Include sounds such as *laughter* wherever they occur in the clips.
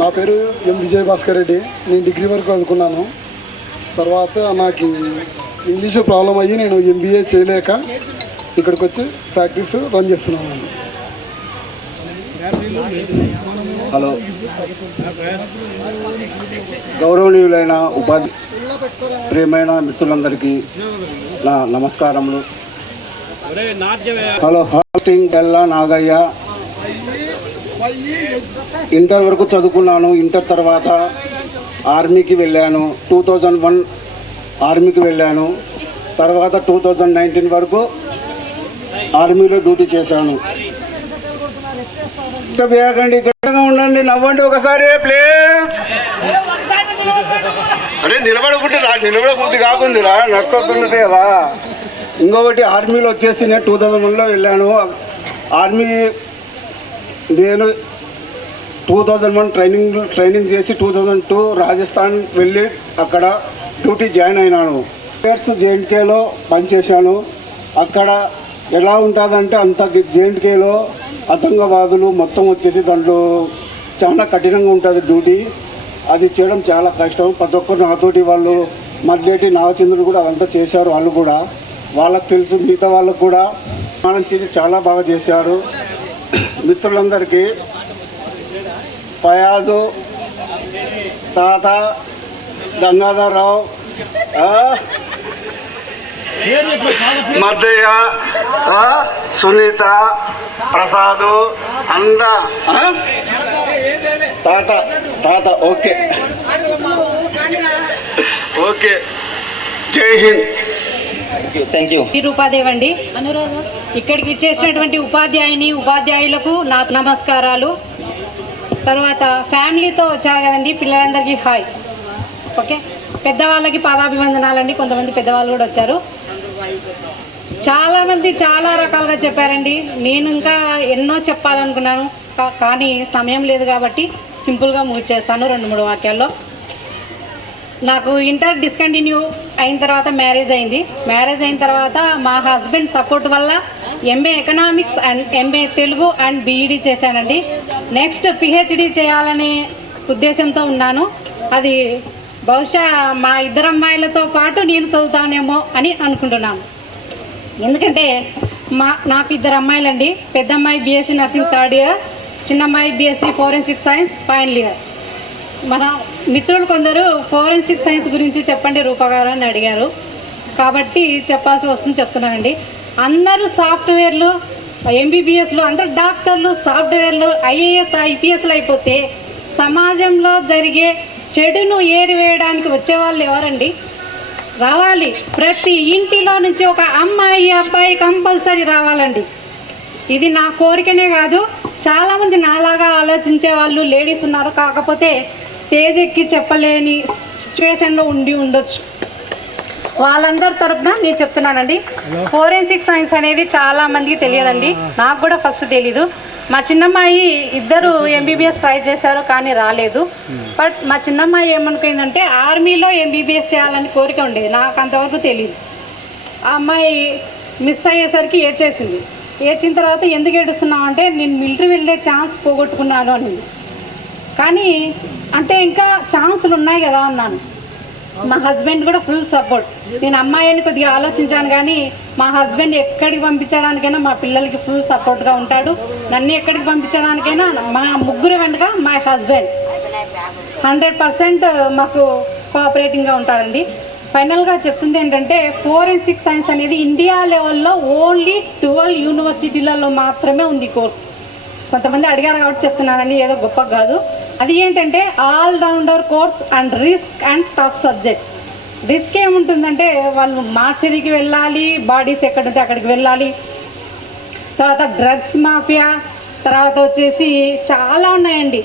నా పేరు ఎం విజయ్ భాస్కర్ రెడ్డి. నేను డిగ్రీ వరకు చదువుకున్నాను. తర్వాత నాకు ఇంగ్లీషు ప్రాబ్లం అయ్యి నేను ఎంబీఏ చేయలేక ఇక్కడికి వచ్చి ప్రాక్టీస్ రన్ చేస్తున్నాను. హలో. గౌరవనీయులైన ఉపాధి ప్రియమైన మిత్రులందరికీ నా నమస్కారములు. హలో హాస్టింగ్ ఎల్లా నాగయ్య. ఇంటర్ వరకు చదువుకున్నాను. ఇంటర్ తర్వాత ఆర్మీకి వెళ్ళాను. టూ థౌజండ్ వన్ ఆర్మీకి వెళ్ళాను. తర్వాత టూ థౌజండ్ నైన్టీన్ వరకు ఆర్మీలో డ్యూటీ చేశాను. వేయకండి గట్టిగా ఉండండి నవ్వండి ఒకసారి ప్లీజ్. అరే నిలబడకుంటే రా నిలబడకుంది కాకుంది రా కదా ఇంకొకటి ఆర్మీలో వచ్చేసి నేను టూ థౌజండ్ వన్లో వెళ్ళాను. ఆర్మీ నేను two thousand one training training చేసి టూ థౌజండ్ టూ రాజస్థాన్ వెళ్ళి అక్కడ డ్యూటీ జాయిన్ అయినాను. ఇయర్స్ జేఎన్కేలో పనిచేశాను. అక్కడ ఎలా ఉంటుందంటే అంత జేఎన్కేలో అతంగవాదులు మొత్తం వచ్చేసి దాంట్లో చాలా కఠినంగా ఉంటుంది డ్యూటీ. అది చేయడం చాలా కష్టం. ప్రతి ఒక్కరు నాతోటి వాళ్ళు మధ్యటి నాగచంద్రుడు కూడా అదంతా చేశారు వాళ్ళు కూడా. వాళ్ళకి తెలుసు మిగతా వాళ్ళకు కూడా. మనం చేసి చాలా బాగా చేశారు. మిత్రులందరికీ ఫయాజు తాత గంగాధరరావు ఆ, మద్దయ్య సునీత ప్రసాదు అంద తాత తాత ఓకే. ఓకే. జై హింద్. రూపాదేవ్ అండి ఇక్కడికి ఇచ్చేసినటువంటి ఉపాధ్యాయుని ఉపాధ్యాయులకు నా నమస్కారాలు. తర్వాత ఫ్యామిలీతో వచ్చారు కదండి పిల్లలందరికీ హాయ్. ఓకే? పెద్దవాళ్ళకి పాదాభివందనాలండి కొంతమంది పెద్దవాళ్ళు కూడా వచ్చారు. చాలామంది చాలా రకాలుగా చెప్పారండి. నేను ఇంకా ఎన్నో చెప్పాలనుకున్నాను కా- కానీ సమయం లేదు కాబట్టి సింపుల్గా ముగిచేస్తాను రెండు మూడు వాక్యాల్లో. నాకు ఇంటర్ డిస్కంటిన్యూ అయిన తర్వాత మ్యారేజ్ అయింది. మ్యారేజ్ అయిన తర్వాత మా హస్బెండ్ సపోర్ట్ వల్ల MA economics and MA Telugu and BEd చేశానండి. నెక్స్ట్ పిహెచ్డి చేయాలనే ఉద్దేశంతో ఉన్నాను. అది బహుశా మా ఇద్దరు అమ్మాయిలతో పాటు నేను చదువుతానేమో అని అనుకుంటున్నాను. ఎందుకంటే మా నాకు ఇద్దరు అమ్మాయిలండి. పెద్ద అమ్మాయి బీఎస్సీ నర్సింగ్ థర్డ్ ఇయర్ చిన్న అమ్మాయి BSc forensic science final year. మన మిత్రులు కొందరు ఫోరెన్సిక్ సైన్స్ గురించి చెప్పండి రూపగారు అని అడిగారు. కాబట్టి చెప్పాల్సి వస్తుంది చెప్తున్నానండి. అందరూ సాఫ్ట్వేర్లు ఎంబీబీఎస్లు అందరూ డాక్టర్లు సాఫ్ట్వేర్లు ఐఏఎస్ ఐపీఎస్లు అయిపోతే సమాజంలో జరిగే చెడును ఏరివేయడానికి వచ్చేవాళ్ళు ఎవరండి? రావాలి. ప్రతి ఇంటిలో నుంచి ఒక అమ్మాయి అబ్బాయి కంపల్సరీ రావాలండి. ఇది నా కోరికనే కాదు. చాలామంది నాలాగా ఆలోచించే వాళ్ళు లేడీస్ ఉన్నారు. కాకపోతే స్టేజ్ ఎక్కి చెప్పలేని సిచ్యువేషన్లో ఉండి ఉండొచ్చు. వాళ్ళందరి తరపున నేను చెప్తున్నానండి. ఫోరెన్సిక్ సైన్స్ అనేది చాలా మందికి తెలియదండి. నాకు కూడా ఫస్ట్ తెలీదు. మా చిన్నమ్మాయి ఇద్దరు ఎంబీబీఎస్ ట్రై చేశారు కానీ రాలేదు. బట్ మా చిన్నమ్మాయి ఏమనుకుందంటే ఆర్మీలో ఎంబీబీఎస్ చేయాలని కోరిక ఉండేది. నాకు అంతవరకు తెలియదు ఆ అమ్మాయి మిస్ అయ్యేసరికి ఏడ్చేసింది. ఏడ్చిన తర్వాత ఎందుకు ఏడుస్తున్నావు అంటే నేను మిలిటరీ వెళ్ళే ఛాన్స్ పోగొట్టుకున్నాను అని కానీ అంటే ఇంకా ఛాన్సులు ఉన్నాయి కదా అన్నాను. మా హస్బెండ్ కూడా ఫుల్ సపోర్ట్ నేను అమ్మాయిని కొద్దిగా ఆలోచించాను కానీ మా హస్బెండ్ ఎక్కడికి పంపించడానికైనా మా పిల్లలకి ఫుల్ సపోర్ట్గా ఉంటాడు. నన్ను ఎక్కడికి పంపించడానికైనా మా ముగ్గురు వెనుక మా హస్బెండ్ హండ్రెడ్ పర్సెంట్ మాకు కోఆపరేటింగ్గా ఉంటాడండి. ఫైనల్గా చెప్తుంది ఏంటంటే ఫోరెన్సిక్ సైన్స్ అనేది ఇండియా లెవెల్లో ఓన్లీ ట్వెల్వ్ యూనివర్సిటీలలో మాత్రమే ఉంది కోర్స్ కొంతమంది అడిగారు కాబట్టి చెప్తున్నానండి ఏదో గొప్ప కాదు. అది ఏంటంటే all rounder course and risk and tough subject risk ఏముంటుందంటే వాళ్ళు మార్చరీకి వెళ్ళాలి బాడీస్ ఎక్కడుంటే అక్కడికి వెళ్ళాలి. తర్వాత డ్రగ్స్ మాఫియా తర్వాత వచ్చేసి చాలా ఉన్నాయండి.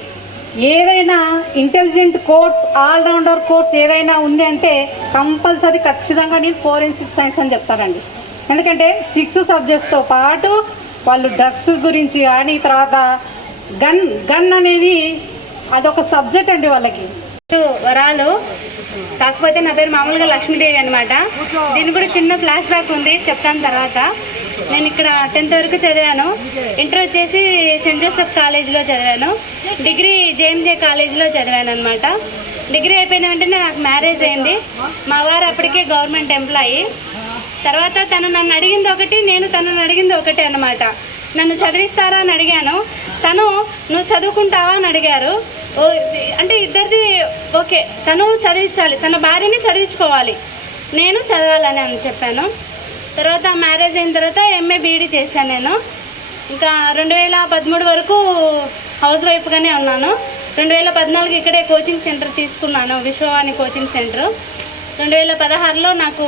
ఏదైనా ఇంటెలిజెంట్ కోర్స్ ఆల్రౌండర్ కోర్స్ ఏదైనా ఉంది అంటే కంపల్సరీ ఖచ్చితంగా నేను ఫోరెన్సిక్ సైన్స్ అని చెప్తానండి. ఎందుకంటే సిక్స్ సబ్జెక్ట్స్తో పాటు వాళ్ళు డ్రగ్స్ గురించి కానీ తర్వాత గన్ గన్ అనేది అదొక సబ్జెక్ట్ అండి వాళ్ళకి. వరాలు. కాకపోతే నా పేరు మామూలుగా లక్ష్మీదేవి అనమాట దీని కూడా చిన్న ఫ్లాష్ బ్యాక్ ఉంది చెప్తాను తర్వాత. నేను ఇక్కడ టెన్త్ వరకు చదివాను. ఇంటర్ వచ్చేసి సెయింట్ జోసెఫ్ కాలేజీలో చదివాను. డిగ్రీ జేఎంజే కాలేజీలో చదివాను అనమాట డిగ్రీ అయిపోయిన వెంటనే నాకు మ్యారేజ్ అయింది. మా వారు అప్పటికే గవర్నమెంట్ ఎంప్లాయీ. తర్వాత తను నన్ను అడిగింది ఒకటి నేను తనను అడిగింది ఒకటి అనమాట నన్ను చదివిస్తారా అని అడిగాను. తను నువ్వు చదువుకుంటావా? అని అడిగారు. అంటే ఇద్దరిది ఓకే తను చదివించాలి తన భార్యని చదివించుకోవాలి. నేను చదవాలని అని చెప్పాను. తర్వాత మ్యారేజ్ అయిన తర్వాత ఎంఏ బీఈడి చేశాను నేను. ఇంకా రెండు వేల పదమూడు వరకు హౌస్ వైఫ్గానే ఉన్నాను. రెండు వేల పద్నాలుగు ఇక్కడే కోచింగ్ సెంటర్ తీసుకున్నాను విశ్వవాణి కోచింగ్ సెంటర్. రెండు వేల పదహారులో నాకు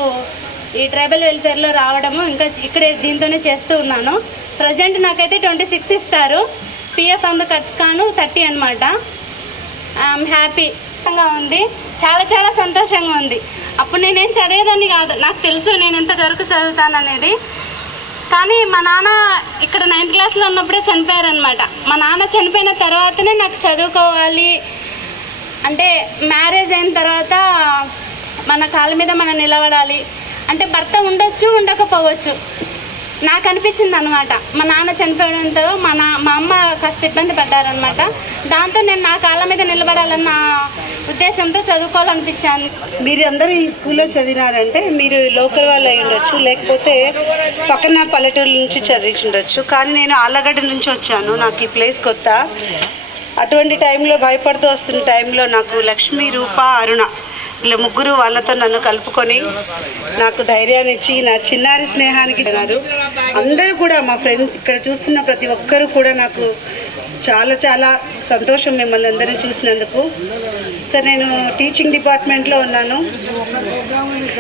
ఈ ట్రైబల్ వెల్ఫేర్లో రావడము ఇంకా ఇక్కడే దీంతోనే చేస్తూ ఉన్నాను. ప్రజెంట్ నాకైతే ట్వంటీ సిక్స్ ఇస్తారు. పిఎఫ్ అందు కట్కాను థర్టీ అనమాట ఐఎమ్ హ్యాపీ ఉంది. చాలా చాలా సంతోషంగా ఉంది. అప్పుడు నేనేం చదివేదాన్ని కాదు. నాకు తెలుసు నేను ఇంతవరకు చదువుతాననేది. కానీ మా నాన్న ఇక్కడ నైన్త్ క్లాస్లో ఉన్నప్పుడే చనిపోయారనమాట మా నాన్న చనిపోయిన తర్వాతనే నాకు చదువుకోవాలి. అంటే మ్యారేజ్ అయిన తర్వాత మన కాళ్ళ మీద మనం నిలబడాలి. అంటే భర్త ఉండొచ్చు ఉండకపోవచ్చు. నాకు అనిపించింది అనమాట మా నాన్న చనిపోవడంతో మా నా మా అమ్మ కాస్త ఇబ్బంది పడ్డారనమాట దాంతో నేను నా కాళ్ళ మీద నిలబడాలన్న ఉద్దేశంతో చదువుకోవాలనిపించాను. మీరు అందరూ ఈ స్కూల్లో చదివినారంటే మీరు లోకల్ వాళ్ళు అయి ఉండొచ్చు లేకపోతే పక్కన పల్లెటూరు నుంచి చదివించి ఉండొచ్చు. కానీ నేను ఆళ్ళగడ్డ నుంచి వచ్చాను. నాకు ఈ ప్లేస్ కొత్త. అటువంటి టైంలో భయపడుతూ వస్తున్న టైంలో నాకు లక్ష్మి రూప అరుణ. ఇలా ముగ్గురు వాళ్ళతో నన్ను కలుపుకొని నాకు ధైర్యాన్ని ఇచ్చి నా చిన్నారి స్నేహానికి ఉన్నారు అందరూ కూడా మా ఫ్రెండ్స్ ఇక్కడ చూస్తున్న ప్రతి ఒక్కరూ కూడా నాకు చాలా చాలా సంతోషం మిమ్మల్ని అందరినీ చూసినందుకు. సో నేను టీచింగ్ డిపార్ట్మెంట్లో ఉన్నాను.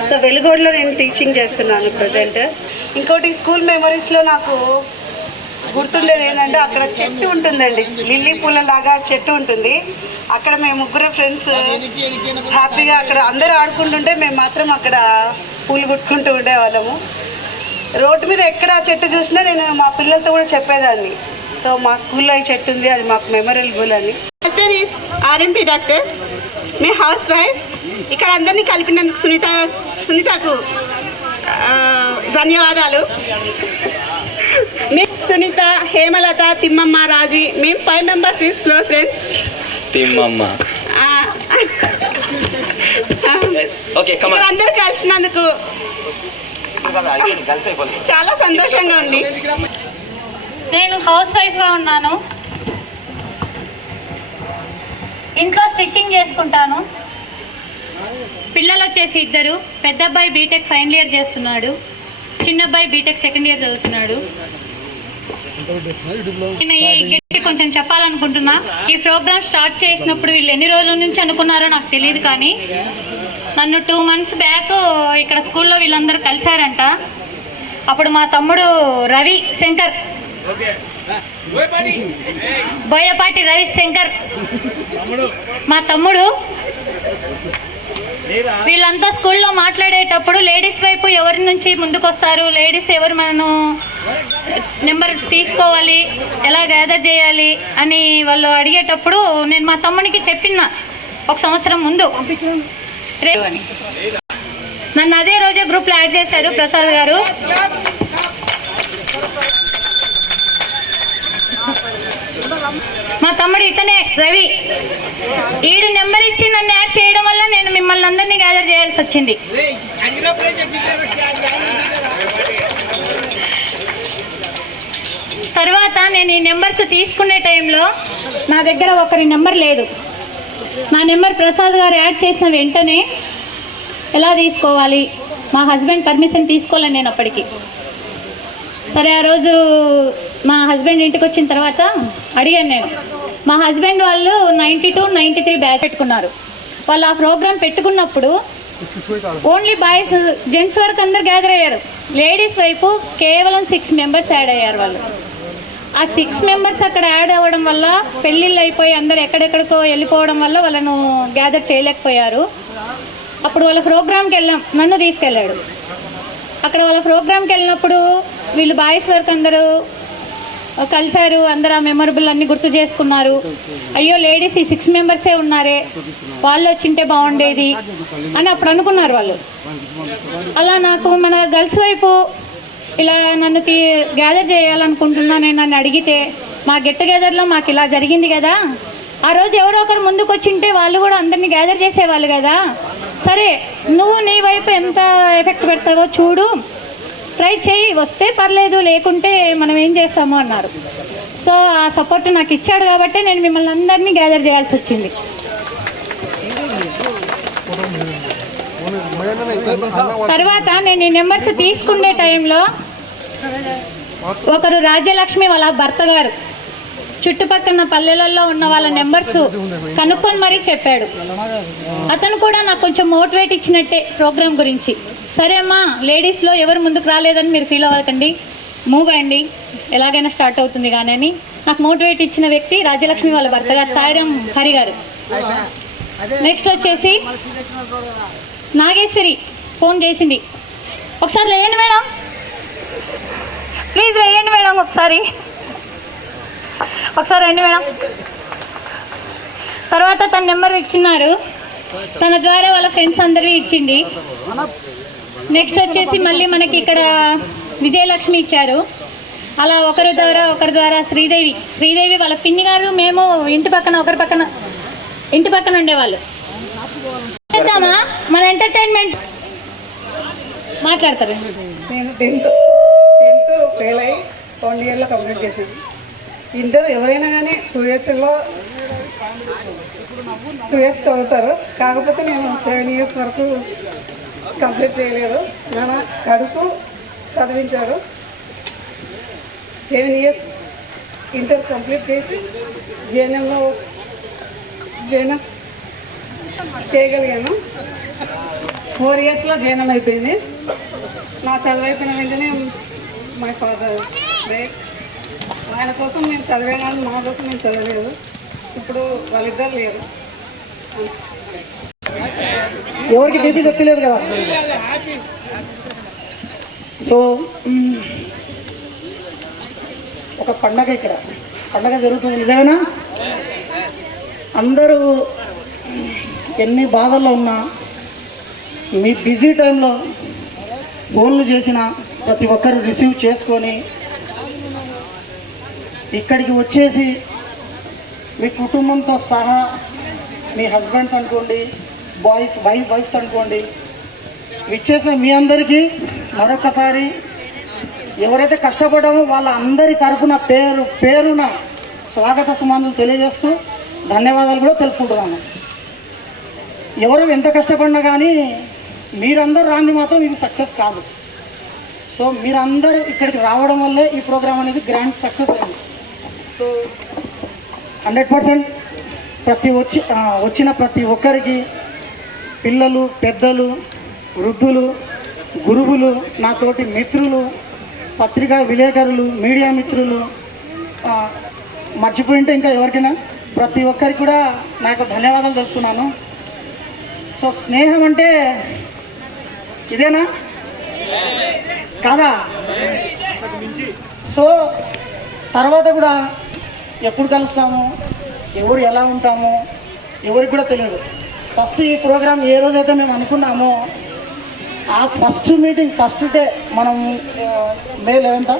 సో వెలుగోడలో నేను టీచింగ్ చేస్తున్నాను ప్రజెంట్ ఇంకోటి స్కూల్ మెమరీస్లో నాకు గుర్తుండేది ఏంటంటే అక్కడ చెట్టు ఉంటుందండి. లిల్లీ పూల లాగా చెట్టు ఉంటుంది. అక్కడ మేము ముగ్గురు ఫ్రెండ్స్ హ్యాపీగా అక్కడ అందరూ ఆడుకుంటుంటే మేము మాత్రం అక్కడ పూలు గుట్టుకుంటూ ఉండేవాళ్ళము. రోడ్డు మీద ఎక్కడ ఆ చెట్టు చూసినా నేను మా పిల్లలతో కూడా చెప్పేదాన్ని. సో మా స్కూల్లో ఈ చెట్టు ఉంది అది మాకు మెమరబుల్ అని. RMP doctor. మీ హౌస్ వైఫ్. ఇక్కడ అందరినీ కలిపినందుకు సునీత సునీతకు ధన్యవాదాలు. మీ సునీత హేమలత తిమ్మమ్మ రాజీ. మేము five members is close friends. Thimmamma. Okay కమా ఇక్కడ అందరూ కలిసినందుకు చాలా సంతోషంగా ఉంది. నేను హౌస్ వైఫ్గా ఉన్నాను. ఇంట్లో స్టిచ్చింగ్ చేసుకుంటాను. పిల్లలు వచ్చేసి ఇద్దరు. పెద్ద అబ్బాయి బీటెక్ ఫైనల్ ఇయర్ చేస్తున్నాడు. చిన్న అబ్బాయి బీటెక్ సెకండ్ ఇయర్ చదువుతున్నాడు. కొంచెం చెప్పాలనుకుంటున్నా? ఈ ప్రోగ్రామ్ స్టార్ట్ చేసినప్పుడు వీళ్ళు ఎన్ని రోజుల నుంచి అనుకున్నారో నాకు తెలియదు కానీ నన్ను టూ మంత్స్ బ్యాక్ ఇక్కడ స్కూల్లో వీళ్ళందరూ కలిశారంట. అప్పుడు మా తమ్ముడు రవి శంకర్. బోయపాటి రవి శంకర్. మా తమ్ముడు వీళ్ళంతా స్కూల్లో మాట్లాడేటప్పుడు లేడీస్ వైపు ఎవరి నుంచి ముందుకొస్తారు? లేడీస్ ఎవరు మనను నెంబర్ తీసుకోవాలి ఎలా గ్యాదర్ చేయాలి అని వాళ్ళు అడిగేటప్పుడు నేను మా తమ్మునికి చెప్పిన ఒక సంవత్సరం ముందు. నన్ను అదే రోజే గ్రూప్లో యాడ్ చేశారు ప్రసాద్ గారు. మా తమ్ముడు ఇతనే రవి. ఈడు నెంబర్ ఇచ్చి నన్ను యాడ్ చేయడం వల్ల నేను మిమ్మల్ని అందరినీ గ్యాదర్ చేయాల్సి వచ్చింది. తర్వాత నేను ఈ నెంబర్స్ తీసుకునే టైంలో నా దగ్గర ఒకరి నెంబర్ లేదు. నా నెంబర్ ప్రసాద్ గారు యాడ్ చేసిన వెంటనే ఎలా తీసుకోవాలి? మా హస్బెండ్ పర్మిషన్ తీసుకోలేను నేను అప్పటికి. సరే ఆ రోజు మా హస్బెండ్ ఇంటికి వచ్చిన తర్వాత అడిగాను నేను. మా హస్బెండ్ వాళ్ళు ninety two ninety three batch పెట్టుకున్నారు. వాళ్ళు ఆ ప్రోగ్రామ్ పెట్టుకున్నప్పుడు ఓన్లీ బాయ్స్ జెంట్స్ వరకు అందరు గ్యాదర్ అయ్యారు. లేడీస్ వైపు కేవలం సిక్స్ మెంబర్స్ యాడ్ అయ్యారు వాళ్ళు. ఆ సిక్స్ మెంబర్స్ అక్కడ యాడ్ అవ్వడం వల్ల పెళ్ళిళ్ళు అయిపోయి అందరు ఎక్కడెక్కడికో వెళ్ళిపోవడం వల్ల వాళ్ళను గ్యాదర్ చేయలేకపోయారు. అప్పుడు వాళ్ళ ప్రోగ్రామ్కి వెళ్ళాం నన్ను తీసుకెళ్ళాడు. అక్కడ వాళ్ళ ప్రోగ్రామ్కి వెళ్ళినప్పుడు వీళ్ళు బాయ్స్ వరకు అందరూ కలిశారు అందరు ఆ మెమొరబుల్ అన్ని గుర్తు చేసుకున్నారు. అయ్యో లేడీస్ ఈ సిక్స్ మెంబర్సే ఉన్నారే వాళ్ళు వచ్చింటే బాగుండేది అని అప్పుడు అనుకున్నారు వాళ్ళు. అలా నాకు మన గర్ల్స్ వైపు ఇలా నన్ను గ్యాదర్ చేయాలనుకుంటున్నాను నన్ను అడిగితే మా గెట్ టుగెదర్లో మాకు ఇలా జరిగింది కదా. ఆ రోజు ఎవరో ఒకరు ముందుకు వచ్చింటే వాళ్ళు కూడా అందరినీ గ్యాదర్ చేసేవాళ్ళు కదా. సరే నువ్వు నీ వైపు ఎంత ఎఫెక్ట్ పెడతావో చూడు. ట్రై చేయి వస్తే పర్లేదు లేకుంటే మనం ఏం చేస్తాము అన్నారు. సో ఆ సపోర్ట్ నాకు ఇచ్చాడు కాబట్టి నేను మిమ్మల్ని అందరినీ గ్యాదర్ చేయాల్సి వచ్చింది. తర్వాత నేను ఈ నెంబర్స్ తీసుకునే టైంలో ఒకరు రాజ్యలక్ష్మి వాళ్ళ భర్త గారు. చుట్టుపక్కల పల్లెలలో ఉన్న వాళ్ళ నెంబర్స్ కనుక్కొని మరీ చెప్పాడు. అతను కూడా నాకు కొంచెం మోటివేట్ ఇచ్చినట్టే ప్రోగ్రామ్ గురించి. సరే అమ్మా లేడీస్లో ఎవరు ముందుకు రాలేదని మీరు ఫీల్ అవ్వకండి. మూవ్ అయ్యండి. ఎలాగైనా స్టార్ట్ అవుతుంది కానీ అని. నాకు మోటివేట్ ఇచ్చిన వ్యక్తి రాజ్యలక్ష్మి వాళ్ళ భర్త గారు సాయిరాం హరి గారు. నెక్స్ట్ వచ్చేసి నాగేశ్వరి ఫోన్ చేసింది. ఒకసారి లేయండి మేడం. ప్లీజ్ వేయండి మేడం ఒకసారి. ఒకసారి రండి మేడం. తర్వాత తన నెంబర్ ఇచ్చినారు. తన ద్వారా వాళ్ళ ఫ్రెండ్స్ అందరివి ఇచ్చింది. నెక్స్ట్ వచ్చేసి మళ్ళీ మనకి ఇక్కడ విజయలక్ష్మి ఇచ్చారు. అలా ఒకరి ద్వారా ఒకరి ద్వారా శ్రీదేవి శ్రీదేవి వాళ్ళ పిన్ని గారు మేము ఇంటి పక్కన ఒకరి పక్కన ఇంటి పక్కన ఉండేవాళ్ళు. చేద్దామా? ఎంటర్టైన్మెంట్. మాట్లాడతారు నేను టెన్త్ టెన్త్ ఫెయిల్ అయ్యి వన్ ఇయర్లో కంప్లీట్ చేశాను ఇంటర్ ఎవరైనా కానీ టూ ఇయర్స్లో టూ ఇయర్స్ చదువుతారు. కాకపోతే నేను సెవెన్ ఇయర్స్ వరకు కంప్లీట్ చేయలేదు. నాన్న కడుపు చదివించాడు సెవెన్ ఇయర్స్ ఇంటర్ కంప్లీట్ చేసి జేఎన్ఎంలో జేఎన్ఎం చేయగలిగాను. ఫోర్ ఇయర్స్లో జీర్ణం అయిపోయింది. నా చదివైపోయిన వెంటనే మై ఫాదర్ బ్రేక్ ఆయన కోసం నేను చదివే కానీ నా కోసం నేను చదవలేదు. ఇప్పుడు వాళ్ళిద్దరు లేరు. ఎవరికి బీపీ చెప్పలేదు కదా? సో ఒక పండగ ఇక్కడ. పండగ జరుగుతుంది. నిజమేనా? అందరూ ఎన్ని బాధల్లో ఉన్నా మీ బిజీ టైంలో ఫోన్లు చేసిన ప్రతి ఒక్కరు రిసీవ్ చేసుకొని ఇక్కడికి వచ్చేసి మీ కుటుంబంతో సహా మీ హస్బెండ్స్ అనుకోండి బాయ్స్ వైఫ్ వైఫ్స్ అనుకోండి ఇచ్చేసిన మీ అందరికీ మరొకసారి ఎవరైతే కష్టపడ్డామో వాళ్ళ అందరి తరఫున పేరు పేరున స్వాగత సుమానులు తెలియజేస్తూ ధన్యవాదాలు కూడా తెలుపుకుంటున్నాను. ఎవరు ఎంత కష్టపడినా కానీ మీరందరూ రాంది మాత్రం ఇది సక్సెస్ కాదు. సో మీరందరూ ఇక్కడికి రావడం వల్లే ఈ ప్రోగ్రామ్ అనేది గ్రాండ్ సక్సెస్ అయింది. సో హండ్రెడ్ పర్సెంట్ ప్రతి వచ్చి వచ్చిన ప్రతి ఒక్కరికి పిల్లలు పెద్దలు వృద్ధులు గురువులు నాతోటి మిత్రులు పత్రికా విలేకరులు మీడియా మిత్రులు మర్చిపోయింటే ఇంకా ఎవరికైనా ప్రతి ఒక్కరికి కూడా నాకు ధన్యవాదాలు తెలుపుతున్నాను. సో స్నేహం అంటే ఇదేనా? కాదా? సో తర్వాత కూడా ఎప్పుడు కలుస్తాము? ఎవరు ఎలా ఉంటాము? ఎవరికి కూడా తెలియదు. ఫస్ట్ ఈ ప్రోగ్రామ్ ఏ రోజైతే మేము అనుకున్నామో ఆ ఫస్ట్ మీటింగ్ ఫస్ట్ డే మనం May eleventh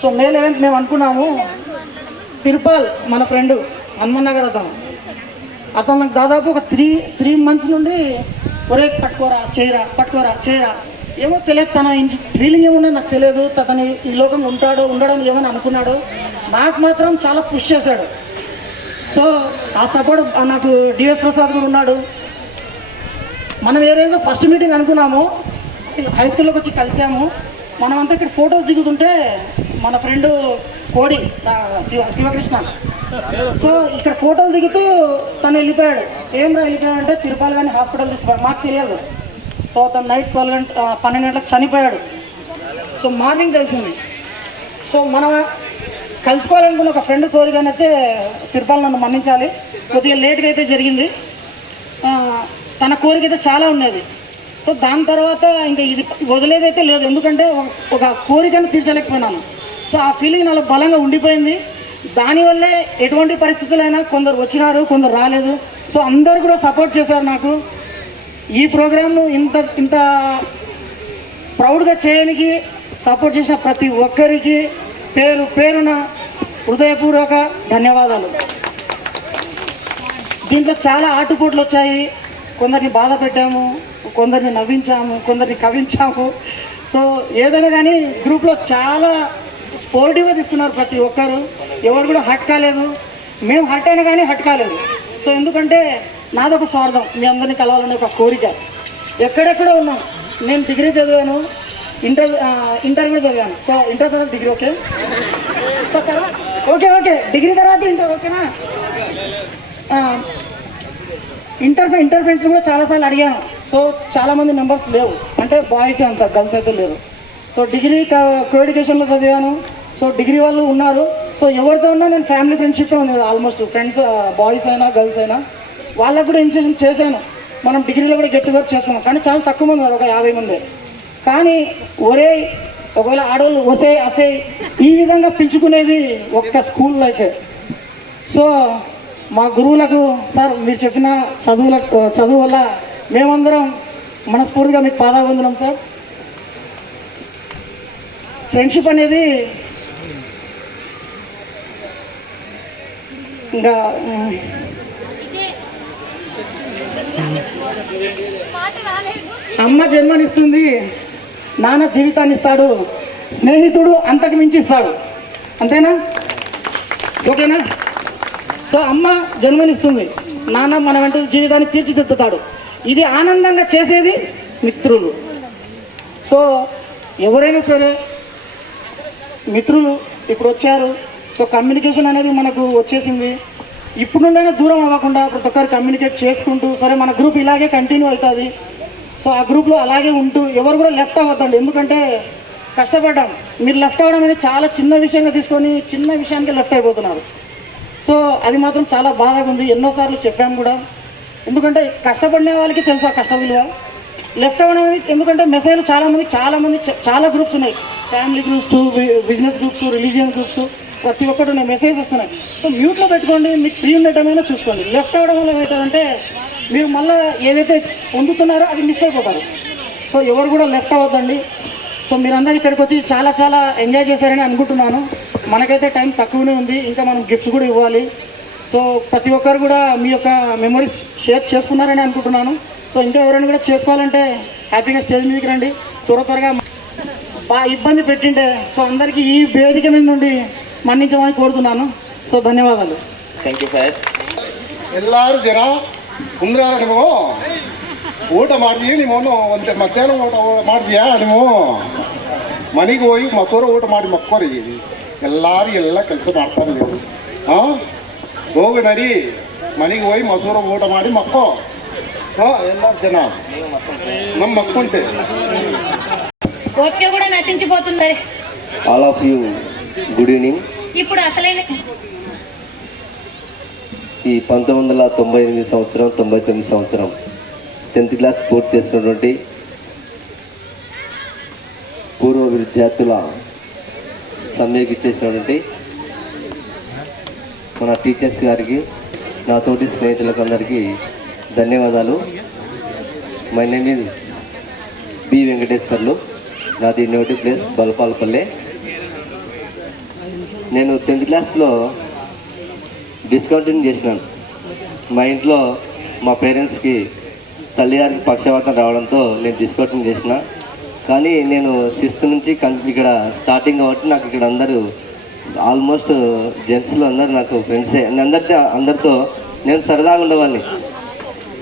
so May eleventh మేము అనుకున్నాము తిరుపాల్ మన ఫ్రెండ్ హనుమన్ నగర్ అతను. అతను నాకు దాదాపు ఒక త్రీ త్రీ మంత్స్ నుండి ఒరే పట్టుకోరా చేయరా పట్టుకోరా చేయరా. ఏమో తెలియదు తన ఫీలింగ్ ఏమున్నా నాకు తెలియదు. తను ఈ లోకంలో ఉంటాడో ఉండడం ఏమని అనుకున్నాడో. నాకు మాత్రం చాలా పుష్ చేశాడు. సో ఆ సపోర్ట్ నాకు డిఎస్ ప్రసాద్ కూడా ఉన్నాడు. మనం ఏదైతే ఫస్ట్ మీటింగ్ అనుకున్నాము హై స్కూల్లోకి వచ్చి కలిసాము. మనమంతా ఇక్కడ ఫొటోస్ దిగుతుంటే మన ఫ్రెండ్ కోడి శివ శివకృష్ణ. సో ఇక్కడ ఫోటోలు దిగుతూ తను వెళ్ళిపోయాడు. ఏం రా వెళ్ళిపోయాడు అంటే తిరుపతి కానీ హాస్పిటల్ తీసుకుపోయాడు. మాకు తెలియదు. సో తను నైట్ ట్వెల్వ్ గంట పన్నెండు గంటలకు చనిపోయాడు. సో మార్నింగ్ తెలిసింది. సో మనం కలుసుకోవాలనుకున్న ఒక ఫ్రెండ్ కోరికనైతే తిరుపతి నన్ను మన్నించాలి. కొద్దిగా లేట్గా అయితే జరిగింది. తన కోరిక అయితే చాలా ఉన్నది. సో దాని తర్వాత ఇంకా ఇది వదిలేదైతే లేదు. ఎందుకంటే ఒక- ఒక కోరికను తీర్చలేకపోయినాను. సో ఆ ఫీలింగ్ నాలో బలంగా ఉండిపోయింది. దానివల్లే ఎటువంటి పరిస్థితులైనా కొందరు వచ్చినారు కొందరు రాలేదు. సో అందరు కూడా సపోర్ట్ చేశారు నాకు. ఈ ప్రోగ్రామ్ను ఇంత ఇంత ప్రౌడ్గా చేయడానికి సపోర్ట్ చేసిన ప్రతి ఒక్కరికి పేరు పేరున హృదయపూర్వక ధన్యవాదాలు. దీంట్లో చాలా ఆటుపోట్లు వచ్చాయి. కొందరిని బాధ పెట్టాము కొందరిని నవ్వించాము కొందరిని కవించాము సో ఏదైనా కానీ గ్రూప్లో చాలా స్పోర్టివ్గా తీసుకున్నారు ప్రతి ఒక్కరు. ఎవరు కూడా హట్ కాలేదు. మేము హట్ అయినా కానీ హట్ కాలేదు. సో ఎందుకంటే నాదొక స్వార్థం. మీ అందరినీ కలవాలనే ఒక కోరిక. ఎక్కడెక్కడ ఉన్నాం. నేను డిగ్రీ చదివాను. ఇంటర్ ఇంటర్ కూడా చదివాను. సో ఇంటర్ తర్వాత డిగ్రీ ఓకే? సో తర్వాత ఓకే ఓకే. డిగ్రీ తర్వాత ఇంటర్ ఓకేనా? ఇంటర్ ఇంటర్ ఫ్రెండ్స్ కూడా చాలాసార్లు అడిగాను. సో చాలామంది నెంబర్స్ లేవు. అంటే బాయ్స్ అంత గర్ల్స్ అయితే లేరు. సో డిగ్రీ కో ఎడ్యుకేషన్లో చదివాను. సో డిగ్రీ వాళ్ళు ఉన్నారు. సో ఎవరితో ఉన్నా నేను ఫ్యామిలీ ఫ్రెండ్షిప్ ఉంది ఆల్మోస్ట్ ఫ్రెండ్స్ బాయ్స్ అయినా గర్ల్స్ అయినా. వాళ్ళకు కూడా ఇన్సిషన్ చేశాను. మనం డిగ్రీలో కూడా గెట్ టుగెదర్ చేసుకున్నాం. కానీ చాలా తక్కువ మంది ఉన్నారు ఒక యాభై మంది. కానీ ఒరే ఒకవేళ ఆడవాళ్ళు ఒసే అసే ఈ విధంగా పిలుచుకునేది ఒక్క స్కూల్ లైఫే సో మా గురువులకు సార్ మీరు చెప్పిన చదువులకు చదువు వల్ల మేమందరం మనస్ఫూర్తిగా మీకు పాదావందనం సార్. ఫ్రెండ్షిప్ అనేది ఇంకా అమ్మ జన్మనిస్తుంది నాన్న జీవితాన్ని ఇస్తాడు స్నేహితుడు అంతకు మించి ఇస్తాడు అంతేనా? ఓకేనా? సో అమ్మ జన్మనిస్తుంది నాన్న మన వెంట జీవితాన్ని తీర్చిదిద్దుతాడు. ఇది ఆనందంగా చేసేది మిత్రులు. సో ఎవరైనా సరే మిత్రులు ఇప్పుడు వచ్చారు. సో కమ్యూనికేషన్ అనేది మనకు వచ్చేసింది. ఇప్పుడు నుండైనా దూరం అవ్వకుండా ప్రతి ఒక్కరు కమ్యూనికేట్ చేసుకుంటూ సరే మన గ్రూప్ ఇలాగే కంటిన్యూ అవుతుంది. సో ఆ గ్రూప్లో అలాగే ఉంటూ ఎవరు కూడా లెఫ్ట్ అవ్వద్దండి. ఎందుకంటే కష్టపడ్డాం. మీరు లెఫ్ట్ అవ్వడం అనేది చాలా చిన్న విషయంగా తీసుకొని చిన్న విషయానికి లెఫ్ట్ అయిపోతున్నారు. సో అది మాత్రం చాలా బాధగా ఉంది. ఎన్నోసార్లు చెప్పాము కూడా. ఎందుకంటే కష్టపడిన వాళ్ళకి తెలుసు ఆ కష్ట విలువ. లెఫ్ట్ అవ్వడం అనేది ఎందుకంటే మెసేజ్లు చాలామంది చాలామంది చ- చాలా గ్రూప్స్ ఉన్నాయి. Family groups business groups religion groups ప్రతి ఒక్కటి ఉన్నాయి. మెసేజ్ వస్తున్నాయి. సో మ్యూట్లో పెట్టుకోండి మీకు ఫ్రీ ఉండటమైనా చూసుకోండి. లెఫ్ట్ అవ్వడం వల్ల ఏమవుతుందంటే మీరు మళ్ళీ ఏదైతే పొందుతున్నారో అది మిస్ అయిపోతారు. సో ఎవరు కూడా లెఫ్ట్ అవ్వద్దండి. సో మీరందరూ ఇక్కడికి వచ్చి చాలా చాలా ఎంజాయ్ చేశారని అనుకుంటున్నాను. మనకైతే టైం తక్కువనే ఉంది. ఇంకా మనం గిఫ్ట్స్ కూడా ఇవ్వాలి. సో ప్రతి ఒక్కరు కూడా మీ యొక్క మెమరీస్ షేర్ చేసుకున్నారని అనుకుంటున్నాను. సో ఇంకా ఎవరైనా కూడా చేసుకోవాలంటే హ్యాపీగా స్టేజ్ మీదకి రండి. త్వర త్వరగా ఇబ్బంది పెట్టింటే సో అందరికీ ఈ వేదిక మీద నుండి మన్నించమని కోరుతున్నాను సో ధన్యవాదాలు ಥ್ಯಾಂಕ್ ಯು ಸರ್ ಎಲ್ಲರೂ ಜನ ಕುಂದ್ರಾರ ನೀವು ಊಟ ಮಾಡ್ತೀವಿ ನೀವು ಒಂದು ಮಧ್ಯಾಹ್ನ ಊಟ ಮಾಡ್ತೀಯಾ ನೀವು ಮನೆಗೆ ಹೋಗಿ ಮಸೂರ ಊಟ ಮಾಡಿ ಮಕ್ಕೋರಿ ಎಲ್ಲರೂ ಎಲ್ಲ ಕೆಲಸ ಮಾಡ್ತಾರೆ ನೀವು ಹಾಂ ಹೋಗಿ ನಡಿ ಮನೆಗೆ ಹೋಗಿ ಮಸೂರ ಊಟ ಮಾಡಿ ಮಕ್ಕೋ ಹಾಂ ಎಲ್ಲರೂ ಜನ ನಮ್ಮ ಮಕ್ಕೊಂತೆ ఓపిక కూడా నశించిపోతుంది all of you good evening ఇప్పుడు అసలైన ఈ పంతొమ్మిది వందల తొంభై ఎనిమిది సంవత్సరం తొంభై తొమ్మిది సంవత్సరం టెన్త్ క్లాస్ పూర్తి చేసినటువంటి పూర్వ విద్యార్థుల సమ్మెకి ఇచ్చేసినటువంటి మన టీచర్స్ గారికి నాతోటి స్నేహితులకు అందరికీ ధన్యవాదాలు. My name is B Venkateswarlu నాది నోటి ప్లేస్ బలపాలపల్లి. నేను టెన్త్ క్లాస్లో డిస్కంటిన్యూ చేసినాను. మా ఇంట్లో మా పేరెంట్స్కి తల్లిగారికి పక్షవాతం రావడంతో నేను డిస్కంటిన్యూ చేసిన. కానీ నేను సిక్స్త్ నుంచి కన్ ఇక్కడ స్టార్టింగ్ కాబట్టి నాకు ఇక్కడ అందరూ ఆల్మోస్ట్ జెంట్స్లో అందరు నాకు ఫ్రెండ్సే నేను అందరితో అందరితో నేను సరదాగా ఉండేవాడిని.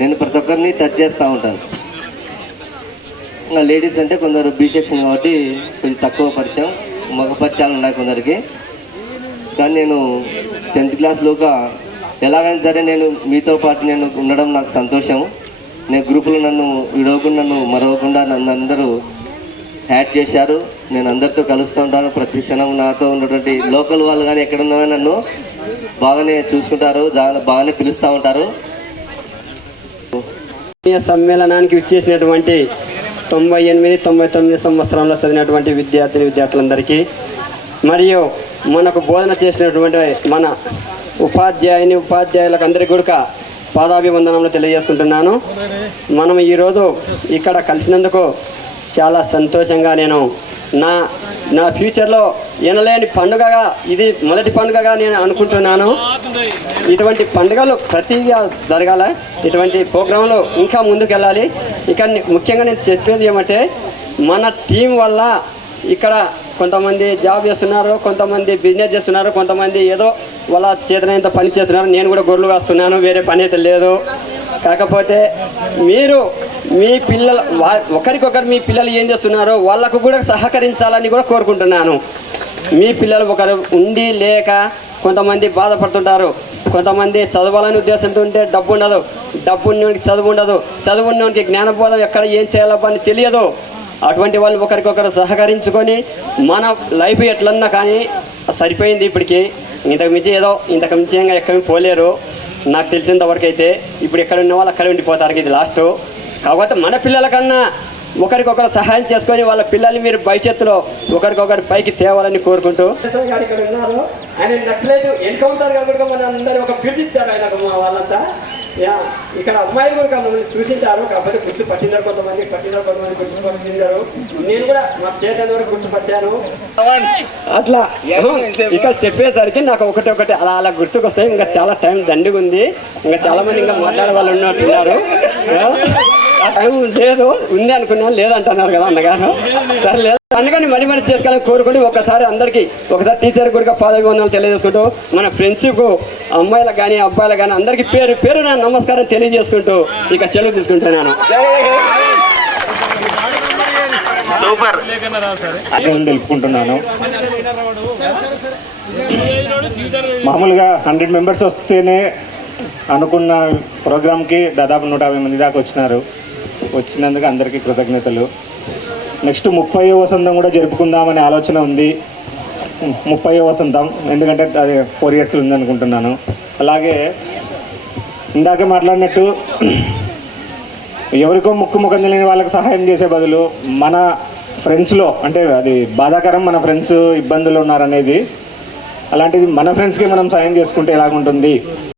నేను ప్రతి ఒక్కరిని టచ్ చేస్తూ ఉంటాను. లేడీస్ అంటే కొందరు బీ సెక్షన్ కాబట్టి కొంచెం తక్కువ పరిచయం మగ పరిచయాలు ఉన్నాయి కొందరికి. కానీ నేను టెన్త్ క్లాస్లోగా ఎలాగైనా సరే నేను మీతో పాటు నేను ఉండడం నాకు సంతోషం. నేను గ్రూపులో నన్ను విడవకుండా నన్ను మరవకుండా నన్ను అందరూ యాడ్ చేశారు. నేను అందరితో కలుస్తూ ఉంటాను. ప్రతి క్షణం నాతో ఉన్నటువంటి లోకల్ వాళ్ళు కానీ ఎక్కడ ఉన్నా నన్ను బాగానే చూసుకుంటారు బాగానే పిలుస్తూ ఉంటారు. సమ్మేళనానికి విచ్చేసినటువంటి తొంభై ఎనిమిది తొంభై తొమ్మిది సంవత్సరంలో చదివినటువంటి విద్యార్థిని విద్యార్థులందరికీ మరియు మనకు బోధన చేసినటువంటి మన ఉపాధ్యాయుని ఉపాధ్యాయులకు అందరికీ కూడా పాదాభివందనంలో తెలియజేస్తుంటున్నాను. మనం ఈరోజు ఇక్కడ కలిసినందుకు చాలా సంతోషంగా నేను నా నా ఫ్యూచర్లో ఎనలేని పండుగగా ఇది మొదటి పండుగగా నేను అనుకుంటున్నాను. ఇటువంటి పండుగలు ప్రతిగా జరగాల. ఇటువంటి ప్రోగ్రాంలు ఇంకా ముందుకెళ్ళాలి. ఇక్కడ ఇక ముఖ్యంగా నేను చెప్పేది ఏమంటే మన టీం వల్ల ఇక్కడ కొంతమంది జాబ్ చేస్తున్నారు కొంతమంది బిజినెస్ చేస్తున్నారు కొంతమంది ఏదో వాళ్ళ చేతనైనంత పని చేస్తున్నారు. నేను కూడా గొర్రెలు కాస్తున్నాను వేరే పని అయితే లేదు. కాకపోతే మీరు మీ పిల్లలు ఒకరికొకరు మీ పిల్లలు ఏం చేస్తున్నారో వాళ్ళకు కూడా సహకరించాలని కూడా కోరుకుంటున్నాను. మీ పిల్లలు ఒకరు ఉండి లేక కొంతమంది బాధపడుతుంటారు. కొంతమంది చదవాలని ఉద్దేశంతో ఉంటే డబ్బు ఉండదు. డబ్బు ఉన్నోనికి చదువు ఉండదు. చదువు ఉన్నోనికి జ్ఞానబోధం ఎక్కడ ఏం చేయాలో అని తెలియదు. అటువంటి వాళ్ళు ఒకరికొకరు సహకరించుకొని మన లైఫ్ ఎట్లన్నా కానీ సరిపోయింది ఇప్పటికి. ఇంతకు మించి ఏదో ఇంతకు మించి ఇంకా ఎక్కడికి పోలేరు. నాకు తెలిసినంత వరకు అయితే ఇప్పుడు ఎక్కడ ఉన్న వాళ్ళు అక్కడ ఉండిపోతారు. ఇది లాస్ట్. కాకపోతే మన పిల్లల కన్నా ఒకరికొకరు సహాయం చేసుకొని వాళ్ళ పిల్లల్ని మీరు భవిష్యత్తులో ఒకరికొకరు పైకి తేవాలని కోరుకుంటూ ఇక్కడ ఉన్నారు. ఆయన నక్సలైట్ ఎన్కౌంటర్ కాబట్టి మన అందరి ఒక ఆయనకు మా వాళ్ళంతా. యా, ఇక్కడ అమ్మాయిలు కూడా కొంతమంది చూసింటారు కాకపోతే గుర్తు పట్టినారు కొంతమంది పట్టినారు కొంతమంది గుర్తు పట్టినారు నేను కూడా మా చేతన వరకు గుర్తుపట్టాను. అట్లా ఇక్కడ చెప్పేసరికి నాకు ఒకటి ఒకటి అలా అలా గుర్తుకొస్తాయి. ఇంకా చాలా టైం దండిగా ఉంది ఇంకా చాలా మంది ఇంకా మాట్లాడే వాళ్ళు ఉన్నట్టున్నారు *laughs* ఆ టైం లేదు ఉంది అనుకున్నాను లేదంటున్నారు కదా అన్నగారు. సరే లేదు అందుకని మరి మరి చేసుకోవాలని కోరుకుంటూ ఒకసారి అందరికీ ఒకసారి టీచర్ కూడా పాదవివందనాలు తెలియజేసుకుంటూ మన ఫ్రెండ్స్కు అమ్మాయిలకు కానీ అబ్బాయిలకు కానీ అందరికీ పేరు పేరు నా నమస్కారం తెలియజేసుకుంటూ ఇక సెలవు తీసుకుంటున్నాను. సూపర్. తెలుపుకుంటున్నాను. మామూలుగా హండ్రెడ్ మెంబర్స్ వస్తేనే అనుకున్న ప్రోగ్రామ్కి దాదాపు నూట యాభై మంది దాకా వచ్చినారు. వచ్చినందుకు అందరికీ కృతజ్ఞతలు. నెక్స్ట్ ముప్పై వసంతం కూడా జరుపుకుందామనే ఆలోచన ఉంది. ముప్పై వసంతం ఎందుకంటే అది ఫోర్ ఇయర్స్ ఉంది అనుకుంటున్నాను అలాగే ఇందాక మాట్లాడినట్టు ఎవరికో ముక్కు ముఖం తెలియని వాళ్ళకి సహాయం చేసే బదులు మన ఫ్రెండ్స్లో అంటే అది బాధాకరం మన ఫ్రెండ్స్ ఇబ్బందులు ఉన్నారనేది అలాంటిది మన ఫ్రెండ్స్కి మనం సాయం చేసుకుంటే ఎలాగుంటుంది?